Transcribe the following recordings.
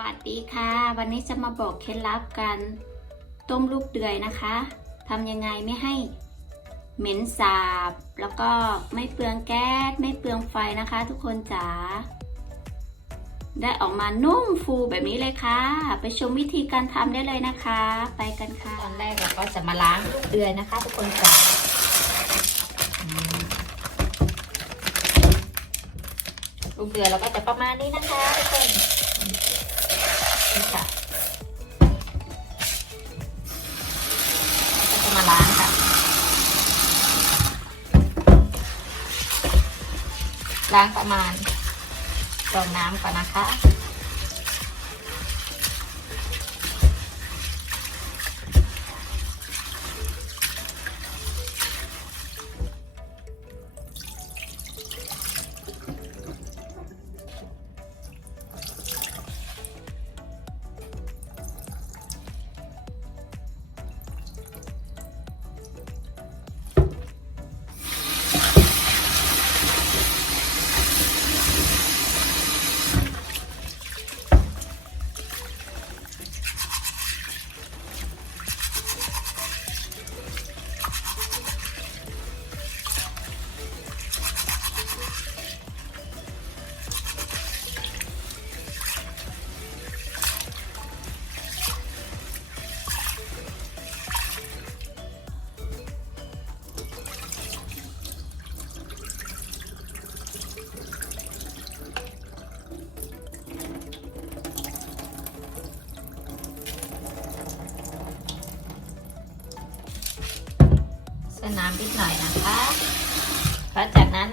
วัสดีค่ะ วันนี้จะมาบอกเคล็ดลับการต้มลูกเดือยนะคะทำยังไงไม่ให้เหม็นสาบ แล้วก็ไม่เปลืองแก๊สไม่เปลืองไฟนะคะ ทุกคนจ๋าได้ออกมานุ่มฟูแบบนี้เลยค่ะ ไปชมวิธีการทำได้เลยนะคะ ไปกันค่ะ ตอนแรกเราก็จะมาล้างลูกเดือยนะคะ ทุกคนจ๋าลูกเดือยเราก็จะประมาณนี้นะคะทุกคน มาล้างค่ะ ล้างประมาณกรองน้ำก่อนนะคะ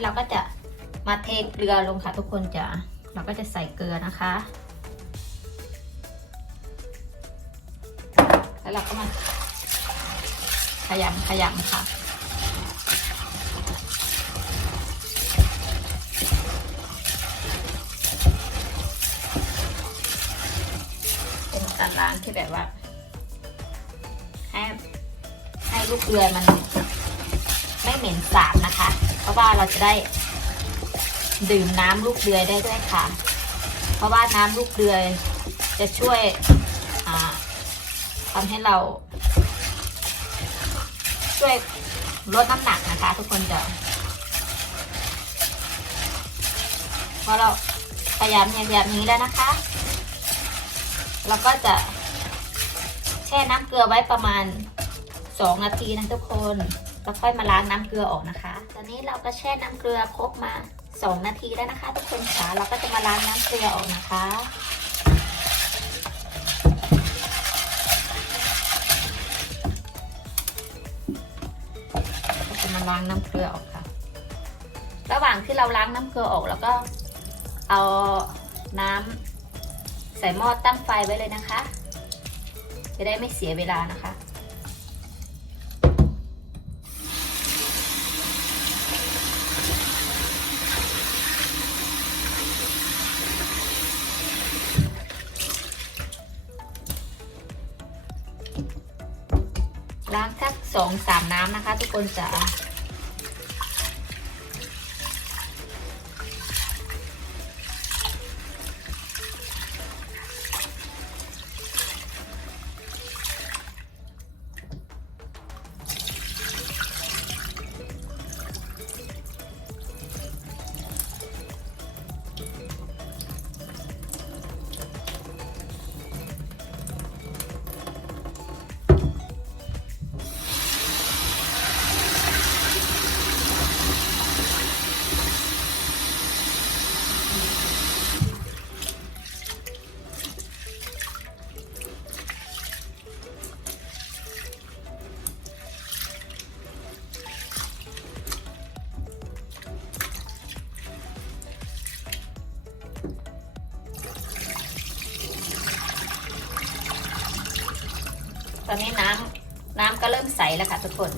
เราก็จะมาเทเกลือลงค่ะทุกคนจะเราก็จะใส่เกลือนะคะ แล้วเราก็มาขยำขยำค่ะเป็นการล้างที่แบบว่าให้ให้ลูกเกลือมันไม่เหม็นสาบนะคะ ราะว่าเราจะได้ดื่มน้ำลูกเดือยได้ด้วยค่ะ เพราะว่าน้ำลูกเดือยจะช่วยอ่าทำให้เรา ช่วยลดน้ำหนักนะคะ ทุกคนจะพอเราพยายามอย่างแบบนี้แล้วนะคะ เราก็จะแช่น้ำเกลือไว้ประมาณ 2 นาทีนะทุกคน แล้วค่อยมาล้างน้ำเกลือออกนะคะ ตอนนี้เราก็แช่น้ำเกลือครบมา 2 นาทีแล้วนะคะทุกคนค่ะเราก็จะมาล้างน้ำเกลือออกนะคะก็จะมาล้างน้ำเกลือออกค่ะ ระหว่างที่เราล้างน้ำเกลือออกแล้วก็เอาน้ำใส่หม้อตั้งไฟไว้เลยนะคะ จะได้ไม่เสียเวลานะคะ สองสามน้ำนะคะ ทุกคนจ๋า ตอนนี้น้ำน้ำก็เริ่มใสแล้วค่ะทุกคน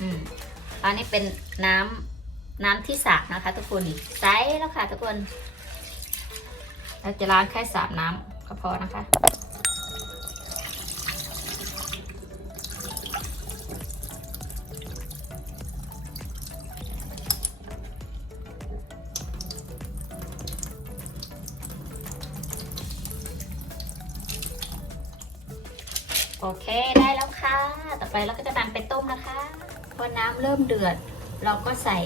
อืมอันนี้เป็นน้ำ น้ำที่สระนะคะ ทุกคนนี่ใสแล้วค่ะทุกคนเราจะล้างแค่สามน้ำก็พอนะคะโอเคได้แล้วค่ะ ต่อไปเราก็จะนำไปต้มนะคะ พอน้ำเริ่มเดือด เราก็ใส่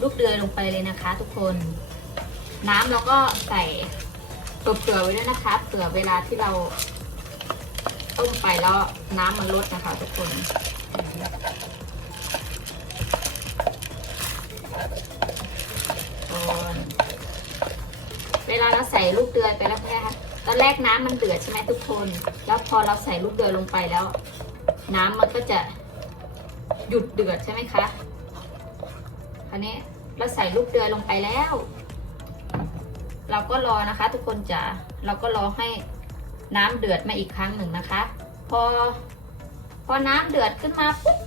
ลูกเดือยลงไปเลยนะคะ ทุกคน น้ำเราก็ใส่เผื่อๆไว้ด้วยนะคะเผื่อเวลาที่เราต้มไปแล้วน้ำมันลดนะคะ ทุกคนเวลาเราใส่ลูกเดือยไปแล้วนะคะตอนแรกน้ำมันเดือดใช่ไหมทุกคน แล้วพอเราใส่ลูกเดือยลงไปแล้ว น้ำมันก็จะหยุดเดือดใช่ไหมคะ คราวนี้เราใส่ลูกเดือยลงไปแล้ว เราก็รอนะคะ ทุกคนจะเราก็รอให้น้ำเดือดมาอีกครั้งหนึ่งนะคะ พอ พอน้ำเดือดขึ้นมาปุ๊บ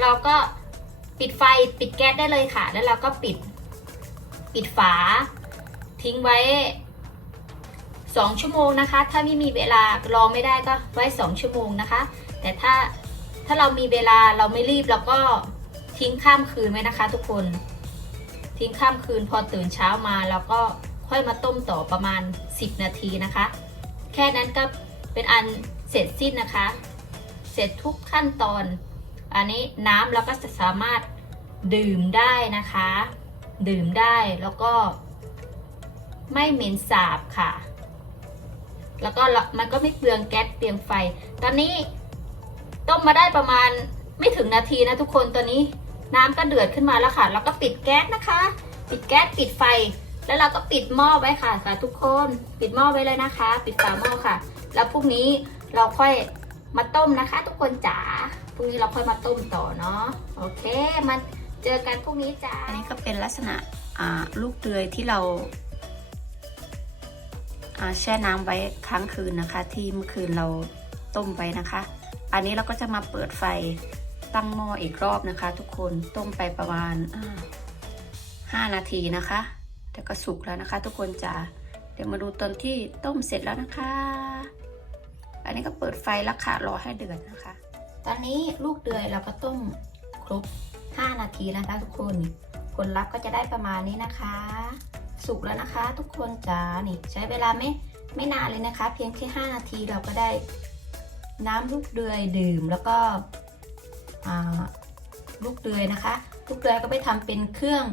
เราก็ปิดไฟปิดแก๊สได้เลยค่ะ แล้วเราก็ปิดปิดฝา ทิ้งไว้สองชั่วโมงนะคะ ถ้าไม่มีเวลารอไม่ได้ก็ไว้สองชั่วโมงนะคะ แต่ถ้าถ้าเรามีเวลาเราไม่รีบเราก็ ทิ้งข้ามคืนไว้นะคะ ทุกคน ทิ้งข้ามคืนพอตื่นเช้ามาเราก็ค่อยมาต้มต่อประมาณ 10 นาทีนะคะ แค่นั้นก็เป็นอันเสร็จสิ้นนะคะ เสร็จทุกขั้นตอน อันนี้น้ำเราก็จะสามารถดื่มได้นะคะ ดื่มได้แล้วก็ ไม่เหม็นสาบค่ะ แล้วก็มันก็ไม่เปลืองแก๊สเปลืองไฟ ตอนนี้ต้มมาได้ประมาณไม่ถึงนาทีนะทุกคนตอนนี้ น้ำก็เดือดขึ้นมาแล้วค่ะ แล้วก็ปิดแก๊สนะคะ ปิดแก๊สปิดไฟ แล้วเราก็ปิดหม้อไว้ค่ะค่ะ ทุกคน ปิดหม้อไว้เลยนะคะ ปิดฝาหม้อค่ะ แล้วพรุ่งนี้เราค่อยมาต้มนะคะ ทุกคนจ๋า พรุ่งนี้เราค่อยมาต้มต่อเนาะ โอเค มาเจอกันพรุ่งนี้จ้า อันนี้ก็เป็นลักษณะลูกเดือยที่เราแช่น้ำไว้ค้างคืนนะคะ ที่เมื่อคืนเราต้มไว้นะคะ อันนี้เราก็จะมาเปิดไฟ ตั้งหม้ออีกรอบนะคะ ทุกคนต้มไปประมาณอ่าห้านาทีนะคะ แต่ก็สุกแล้วนะคะ ทุกคนจ๋าเดี๋ยวมาดูตอนที่ต้มเสร็จแล้วนะคะ อันนี้ก็เปิดไฟแล้วค่ะรอให้เดือดนะคะ ตอนนี้ลูกเดือยเราก็ต้มครบ 5 นาทีนะคะทุกคนผลลัพธ์ก็จะได้ประมาณนี้นะคะ สุกแล้วนะคะ ทุกคนจ้านี่ ใช้เวลาไม่ไม่นานเลยนะคะ เพียงแค่ 5 นาทีเราก็ได้น้ำลูกเดือยดื่มแล้วก็ ลูกเดือยนะคะ ลูกเดือยก็ไปทำเป็นเครื่อง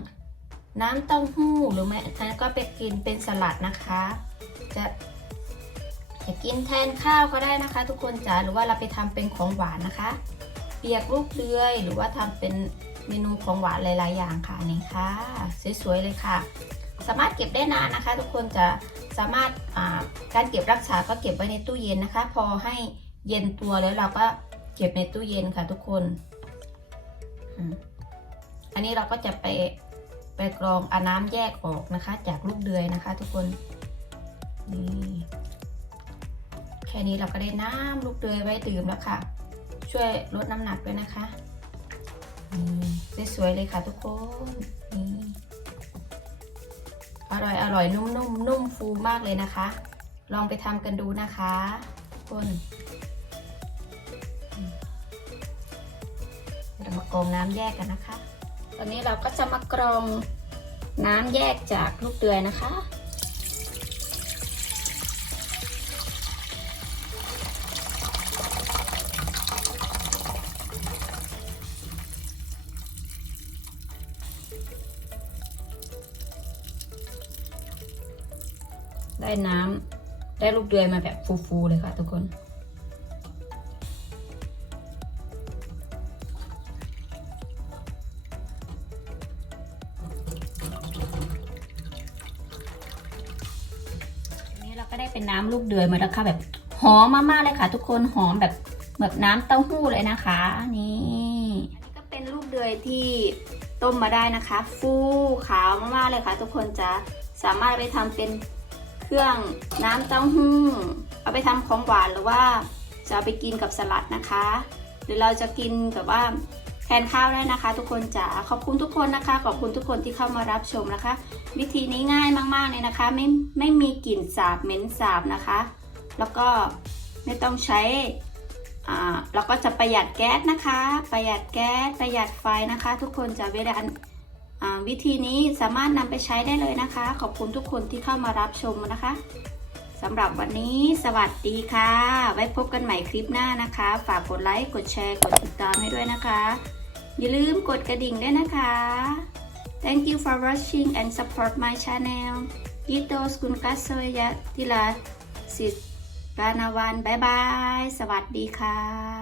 น้ำเต้าหู้หรือไม่อันนั้นก็ไปกินเป็นสลัดนะคะ จะจะกินแทนข้าวก็ได้นะคะ ทุกคนจ๋าหรือว่าเราไปทำเป็นของหวานนะคะ เปียกลูกเดือยหรือว่าทำเป็นเมนูของหวานหลาย ๆ อย่างค่ะนี่ค่ะสวยๆเลยค่ะ สามารถเก็บได้นานนะคะ ทุกคนจะสามารถการเก็บรักษาก็เก็บไว้ในตู้เย็นนะคะ พอให้เย็นตัวแล้วเราก็ เก็บในตู้เย็นค่ะทุกคน อันนี้เราก็จะไปไปกรองเอาน้ำแยกออกนะคะ จากลูกเดือยนะคะ ทุกคน นี่แค่นี้เราก็ได้น้ำลูกเดือยไว้ดื่มแล้วค่ะ ช่วยลดน้ำหนักด้วยนะคะนี่สวยๆเลยค่ะทุกคนนี่อร่อยอร่อยนุ่มๆนุ่มนุ่มฟูมากเลยนะคะ ลองไปทำกันดูนะคะ ทุกคน เรามากรองน้ำแยกกันนะคะ ตอนนี้เราก็จะมากรองน้ำแยกจากลูกเดือยนะคะ ได้น้ำได้ลูกเดือยมาแบบฟูๆเลยค่ะทุกคน น้ำลูกเดือยมาแล้วค่ะแบบหอมมากๆเลยค่ะ ทุกคนหอมแบบแบบน้ำเต้าหู้เลยนะคะ นี่อันนี้ก็เป็นลูกเดือยที่ต้มมาได้นะคะ ฟูขาวมากๆเลยค่ะ ทุกคนจะสามารถไปทำเป็นเครื่องน้ำเต้าหู้ เอาไปทำของหวานหรือว่าจะเอาไปกินกับสลัดนะคะ หรือเราจะกินแบบว่า แทนข้าวได้นะคะ ทุกคนจ๋าขอบคุณทุกคนนะคะ ขอบคุณทุกคนที่เข้ามารับชมนะคะ วิธีนี้ง่ายมากๆเลยนะคะ ไม่ไม่มีกลิ่นสาบเหม็นสาบนะคะ แล้วก็ไม่ต้องใช้อ่าเราก็จะประหยัดแก๊สนะคะ ประหยัดแก๊สประหยัดไฟนะคะ ทุกคนจะเวลาอ่าวิธีนี้สามารถนำไปใช้ได้เลยนะคะ ขอบคุณทุกคนที่เข้ามารับชมนะคะ สำหรับวันนี้สวัสดีค่ะ ไว้พบกันใหม่คลิปหน้านะคะ ฝากกดไลค์กดแชร์กดติดตามให้ด้วยนะคะ อย่าลืมกดกระดิ่งด้วยนะคะ Thank you for watching and support my channel. Ito kun kasoya tila sit กานาวันบายบาย สวัสดีค่ะ